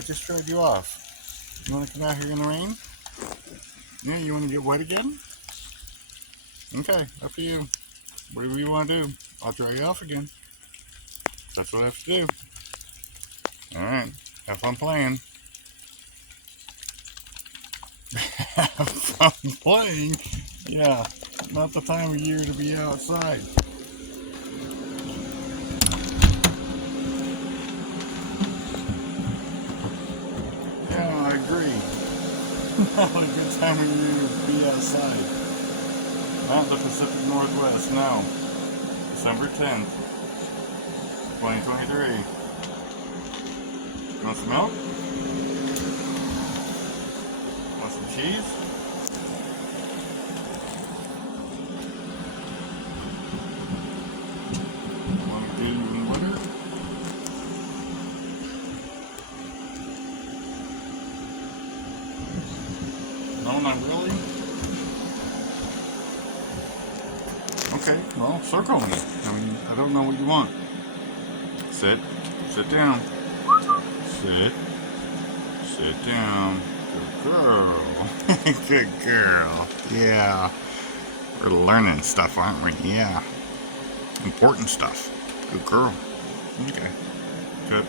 I just showed you off. You want to come out here in the rain? Yeah, you want to get wet again? Okay, up to you. Whatever you want to do. I'll dry you off again. That's what I have to do. Alright, have fun playing. Have fun playing? Yeah, not the time of year to be outside. Yeah, I agree. Not a good time of year to be outside. Not in the Pacific Northwest, no. December 10th, 2023. Want some milk? Want some cheese? Want to do even wetter? No, not really. Okay, well, circle me. I mean, I don't know what you want. Sit. Sit down. Sit. Sit down. Good girl. Good girl. Yeah. We're learning stuff, aren't we? Yeah. Important stuff. Good girl. Okay. Good.